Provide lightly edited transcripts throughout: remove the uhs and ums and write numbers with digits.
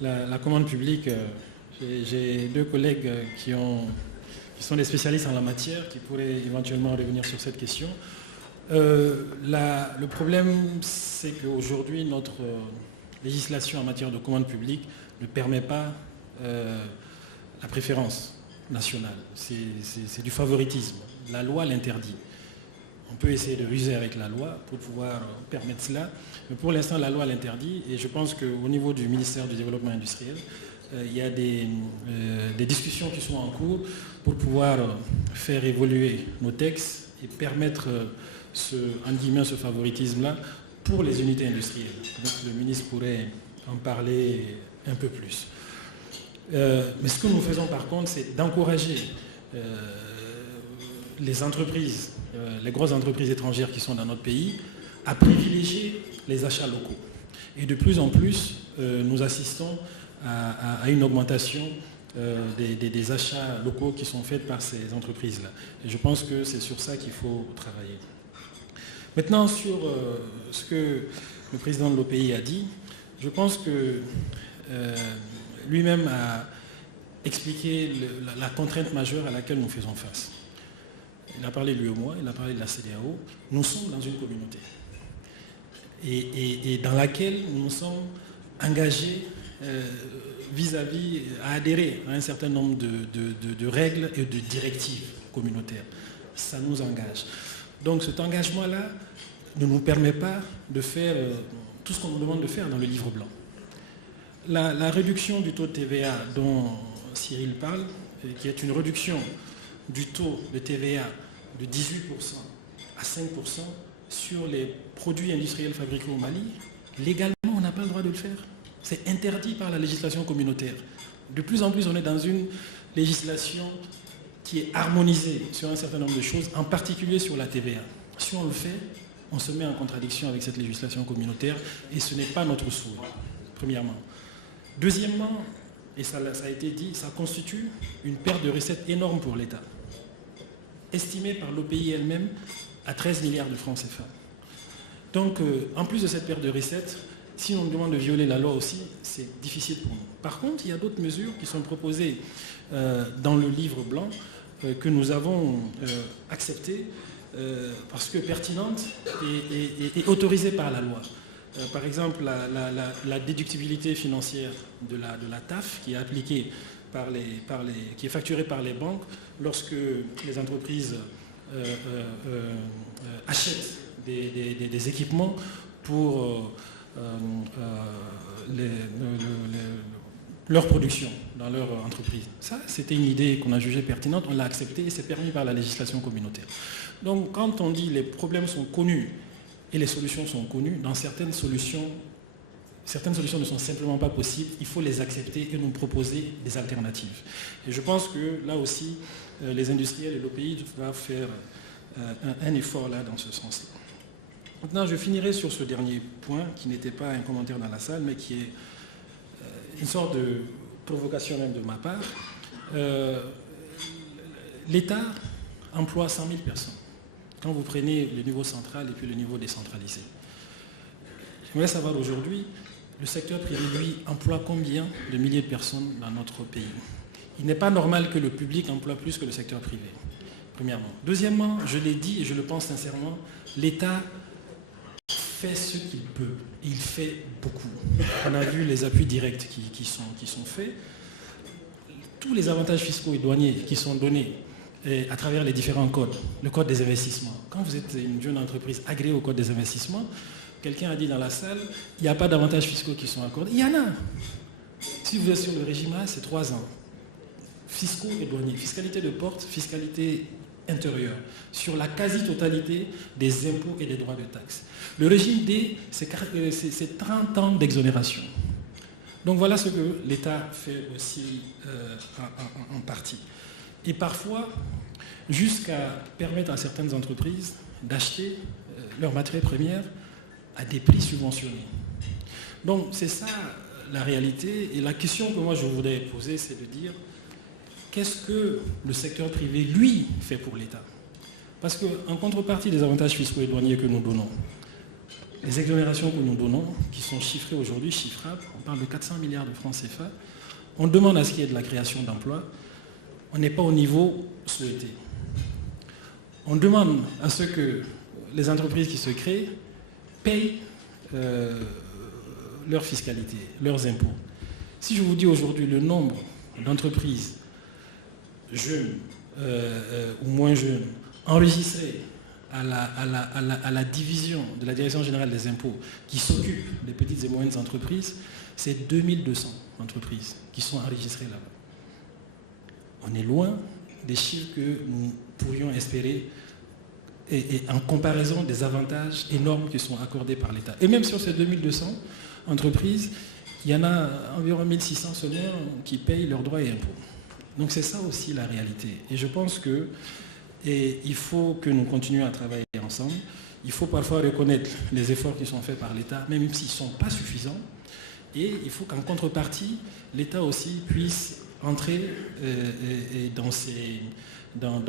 la commande publique, j'ai deux collègues qui sont des spécialistes en la matière, qui pourraient éventuellement revenir sur cette question. Le problème, c'est qu'aujourd'hui, notre législation en matière de commande publique ne permet pas la préférence nationale. C'est du favoritisme. La loi l'interdit. On peut essayer de ruser avec la loi pour pouvoir permettre cela, mais pour l'instant, la loi l'interdit. Et je pense qu'au niveau du ministère du Développement industriel, il y a des discussions qui sont en cours pour pouvoir faire évoluer nos textes et permettre ce favoritisme-là pour les unités industrielles. Donc le ministre pourrait en parler un peu plus. Mais ce que nous faisons par contre, c'est d'encourager les entreprises, les grosses entreprises étrangères qui sont dans notre pays, à privilégier les achats locaux. Et de plus en plus, nous assistons à une augmentation des achats locaux qui sont faits par ces entreprises-là. Et je pense que c'est sur ça qu'il faut travailler. Maintenant, sur ce que le président de l'OPI a dit, je pense que lui-même a expliqué la contrainte majeure à laquelle nous faisons face. Il a parlé de l'UEMOA, il a parlé de la CEDEAO. Nous sommes dans une communauté et dans laquelle nous sommes engagés vis-à-vis, à adhérer à un certain nombre de règles et de directives communautaires. Ça nous engage. Donc cet engagement-là ne nous permet pas de faire tout ce qu'on nous demande de faire dans le livre blanc. La réduction du taux de TVA dont Cyril parle, qui est une réduction du taux de TVA de 18% à 5% sur les produits industriels fabriqués au Mali, légalement, on n'a pas le droit de le faire. C'est interdit par la législation communautaire. De plus en plus, on est dans une législation qui est harmonisée sur un certain nombre de choses, en particulier sur la TVA. Si on le fait, on se met en contradiction avec cette législation communautaire et ce n'est pas notre souhait, premièrement. Deuxièmement, et ça a été dit, ça constitue une perte de recettes énorme pour l'État, estimée par l'OPI elle-même à 13 milliards de francs CFA. Donc, en plus de cette perte de recettes, si on nous demande de violer la loi aussi, c'est difficile pour nous. Par contre, il y a d'autres mesures qui sont proposées dans le livre blanc que nous avons acceptées parce que pertinentes et autorisées par la loi. Par exemple, la déductibilité financière de la TAF qui est appliquée qui est facturée par les banques lorsque les entreprises achètent des équipements pour leur production dans leur entreprise. Ça, c'était une idée qu'on a jugée pertinente, on l'a acceptée et c'est permis par la législation communautaire. Donc, quand on dit les problèmes sont connus et les solutions sont connues, dans certaines solutions ne sont simplement pas possibles, il faut les accepter et nous proposer des alternatives. Et je pense que là aussi, les industriels et l'OPI doivent faire un effort là dans ce sens-là. Maintenant, je finirai sur ce dernier point, qui n'était pas un commentaire dans la salle, mais qui est une sorte de provocation même de ma part. L'État emploie 100 000 personnes. Quand vous prenez le niveau central et puis le niveau décentralisé. J'aimerais savoir aujourd'hui, le secteur privé, lui, emploie combien de milliers de personnes dans notre pays? Il n'est pas normal que le public emploie plus que le secteur privé, premièrement. Deuxièmement, je l'ai dit et je le pense sincèrement, l'État fait ce qu'il peut. Il fait beaucoup. On a vu les appuis directs qui sont faits. Tous les avantages fiscaux et douaniers qui sont donnés à travers les différents codes, le code des investissements. Quand vous êtes une jeune entreprise agréée au code des investissements, quelqu'un a dit dans la salle, il n'y a pas d'avantages fiscaux qui sont accordés. Il y en a. Si vous êtes sur le régime A, c'est 3 ans. Fiscaux et douaniers. Fiscalité de porte, fiscalité intérieure. Sur la quasi-totalité des impôts et des droits de taxes. Le régime D, c'est 30 ans d'exonération. Donc voilà ce que l'État fait aussi en partie. Et parfois, jusqu'à permettre à certaines entreprises d'acheter leurs matières premières à des prix subventionnés. Donc c'est ça la réalité. Et la question que moi je voudrais poser, c'est de dire qu'est-ce que le secteur privé, lui, fait pour l'État? Parce qu'en contrepartie des avantages fiscaux et douaniers que nous donnons, les exonérations que nous donnons, qui sont chiffrées aujourd'hui, chiffrables, on parle de 400 milliards de francs CFA, on demande à ce qu'il y ait de la création d'emplois, on n'est pas au niveau souhaité. On demande à ce que les entreprises qui se créent payent leur fiscalité, leurs impôts. Si je vous dis aujourd'hui le nombre d'entreprises jeunes ou moins jeunes enregistrées à la division de la Direction générale des impôts qui s'occupe des petites et moyennes entreprises, c'est 2200 entreprises qui sont enregistrées là-bas. On est loin des chiffres que nous pourrions espérer et en comparaison des avantages énormes qui sont accordés par l'État. Et même sur ces 2200 entreprises, il y en a environ 1600 seulement qui payent leurs droits et impôts. Donc c'est ça aussi la réalité. Et je pense qu'il faut que nous continuions à travailler ensemble. Il faut parfois reconnaître les efforts qui sont faits par l'État, même s'ils ne sont pas suffisants. Et il faut qu'en contrepartie, l'État aussi puisse entrer dans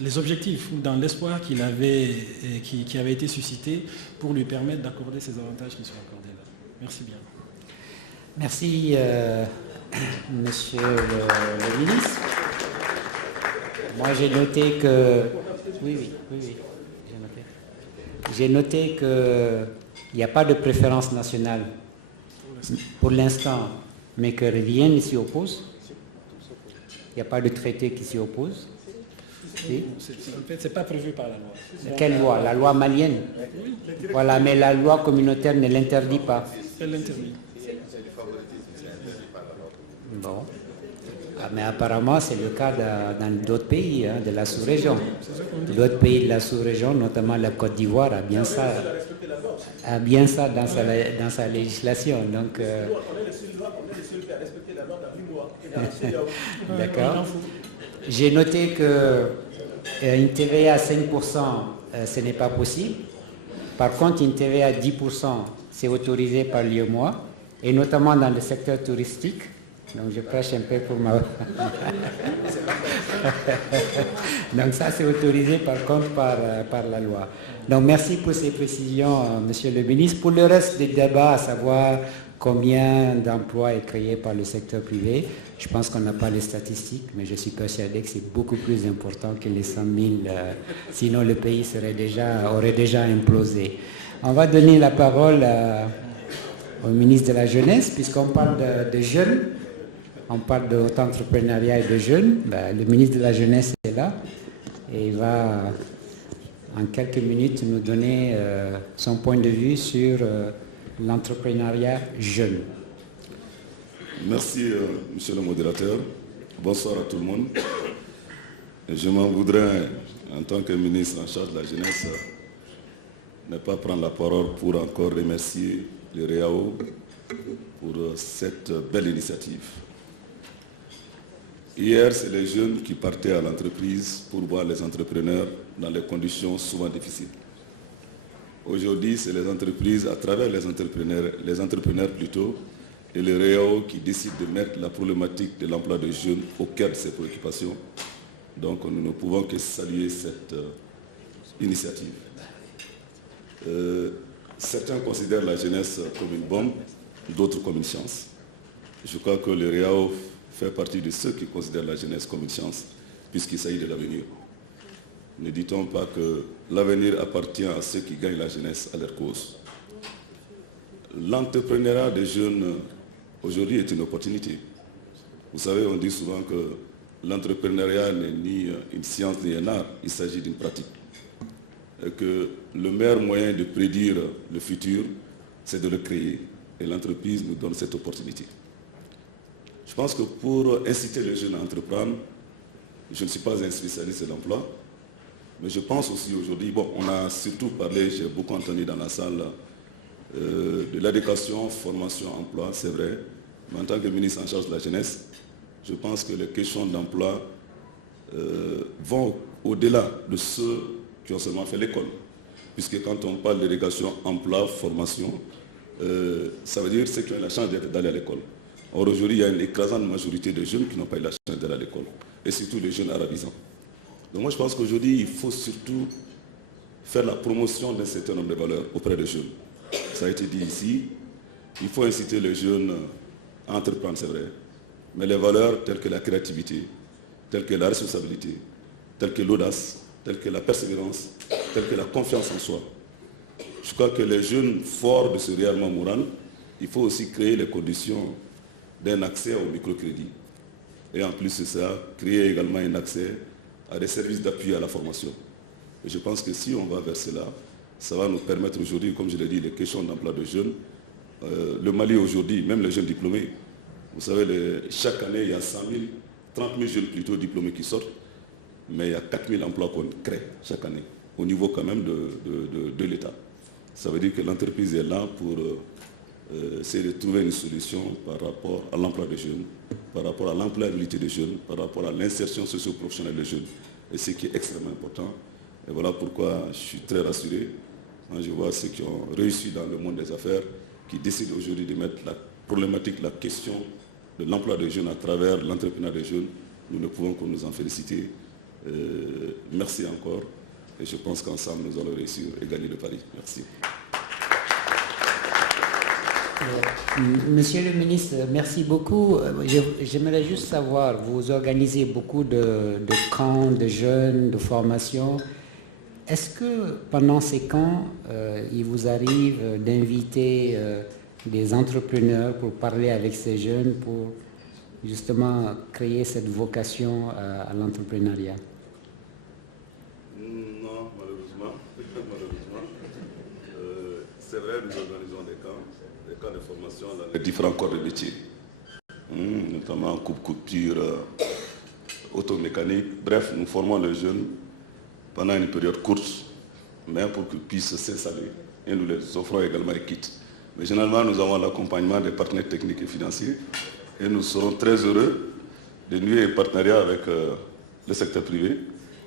les objectifs ou dans l'espoir qui avait été suscité pour lui permettre d'accorder ces avantages qui sont accordés là. Merci bien. Merci, Monsieur le ministre. Moi, j'ai noté que... Oui, j'ai noté qu'il n'y a pas de préférence nationale pour l'instant, mais que rien ne s'y oppose. Il n'y a pas de traité qui s'y oppose. Si. En fait, ce n'est pas prévu par la loi. Quelle loi? La loi malienne. Voilà, mais la loi communautaire ne l'interdit pas. Elle l'interdit. Bon. Ah, mais apparemment, c'est le cas dans d'autres pays de la sous-région. D'autres pays de la sous-région, notamment la Côte d'Ivoire, a bien ça dans sa législation. Donc, d'accord. J'ai noté que une TVA à 5%, ce n'est pas possible. Par contre, une TVA à 10%, c'est autorisé par l'UEMOA, et notamment dans le secteur touristique. Donc, je prêche un peu pour ma... Donc, ça, c'est autorisé par contre par la loi. Donc, merci pour ces précisions, Monsieur le ministre. Pour le reste des débats, à savoir combien d'emplois est créé par le secteur privé, je pense qu'on n'a pas les statistiques, mais je suis persuadé que c'est beaucoup plus important que les 100 000. Sinon, le pays aurait déjà implosé. On va donner la parole au ministre de la Jeunesse, puisqu'on parle de jeunes. On parle d'entrepreneuriat et de jeunes. Le ministre de la Jeunesse est là et il va en quelques minutes nous donner son point de vue sur l'entrepreneuriat jeune. Merci, monsieur le modérateur. Bonsoir à tout le monde. Je m'en voudrais, en tant que ministre en charge de la jeunesse, ne pas prendre la parole pour encore remercier le REAO pour cette belle initiative. Hier, c'est les jeunes qui partaient à l'entreprise pour voir les entrepreneurs dans des conditions souvent difficiles. Aujourd'hui, c'est les entreprises, à travers les entrepreneurs plutôt, et le REAO qui décident de mettre la problématique de l'emploi des jeunes au cœur de ses préoccupations. Donc nous ne pouvons que saluer cette initiative. Certains considèrent la jeunesse comme une bombe, d'autres comme une chance. Je crois que le REAO fait partie de ceux qui considèrent la jeunesse comme une chance, puisqu'il s'agit de l'avenir. Ne dit-on pas que l'avenir appartient à ceux qui gagnent la jeunesse à leur cause? L'entrepreneuriat des jeunes aujourd'hui est une opportunité. Vous savez, on dit souvent que l'entrepreneuriat n'est ni une science ni un art, il s'agit d'une pratique. Et que le meilleur moyen de prédire le futur, c'est de le créer. Et l'entreprise nous donne cette opportunité. Je pense que pour inciter les jeunes à entreprendre, je ne suis pas un spécialiste de l'emploi, mais je pense aussi aujourd'hui, bon, on a surtout parlé, j'ai beaucoup entendu dans la salle, de l'éducation, formation, emploi, c'est vrai, mais en tant que ministre en charge de la jeunesse, je pense que les questions d'emploi vont au-delà de ceux qui ont seulement fait l'école. Puisque quand on parle d'éducation, emploi, formation, ça veut dire ceux qui ont la chance d'aller à l'école. Or aujourd'hui, il y a une écrasante majorité de jeunes qui n'ont pas eu la chance d'aller à l'école, et surtout les jeunes arabisants. Donc moi je pense qu'aujourd'hui, il faut surtout faire la promotion d'un certain nombre de valeurs auprès des jeunes. Ça a été dit ici, il faut inciter les jeunes à entreprendre, c'est vrai, mais les valeurs telles que la créativité, telles que la responsabilité, telles que l'audace, telles que la persévérance, telles que la confiance en soi. Je crois que les jeunes forts de ce réellement moral, il faut aussi créer les conditions d'un accès au microcrédit. Et en plus de ça, créer également un accès à des services d'appui à la formation. Et je pense que si on va vers cela, ça va nous permettre aujourd'hui, comme je l'ai dit, les questions d'emploi de jeunes. Le Mali aujourd'hui, même les jeunes diplômés, vous savez, chaque année, il y a 100 000, 30 000 jeunes plutôt diplômés qui sortent, mais il y a 4 000 emplois qu'on crée chaque année, au niveau quand même de l'État. Ça veut dire que l'entreprise est là pour essayer de trouver une solution par rapport à l'emploi des jeunes, par rapport à l'employabilité des jeunes, par rapport à l'insertion socio-professionnelle des jeunes, et ce qui est extrêmement important. Et voilà pourquoi je suis très rassuré. Quand je vois ceux qui ont réussi dans le monde des affaires, qui décident aujourd'hui de mettre la problématique, la question de l'emploi des jeunes à travers l'entrepreneuriat des jeunes, nous ne pouvons que nous en féliciter. Merci encore. Et je pense qu'ensemble, nous allons réussir et gagner le pari. Merci. Monsieur le ministre, merci beaucoup. J'aimerais juste savoir, vous organisez beaucoup de camps de jeunes, de formation. Est-ce que pendant ces camps, il vous arrive d'inviter des entrepreneurs pour parler avec ces jeunes, pour justement créer cette vocation à l'entrepreneuriat? Non, malheureusement. C'est vrai, nous organisons des camps de formation dans les différents corps de métier, notamment coupe-couture, automécanique. Bref, nous formons les jeunes pendant une période courte, mais pour qu'ils puissent s'installer. Et nous les offrons également des kits. Mais généralement, nous avons l'accompagnement des partenaires techniques et financiers. Et nous serons très heureux de nouer un partenariat avec le secteur privé.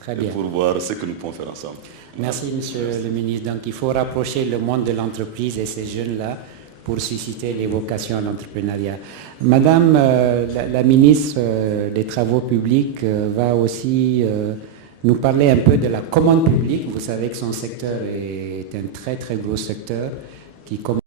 Très bien. Pour voir ce que nous pouvons faire ensemble. Merci, monsieur le ministre. Donc, il faut rapprocher le monde de l'entreprise et ces jeunes-là pour susciter les vocations à l'entrepreneuriat. Madame la ministre des Travaux publics va aussi nous parler un peu de la commande publique. Vous savez que son secteur est un très, très gros secteur qui commence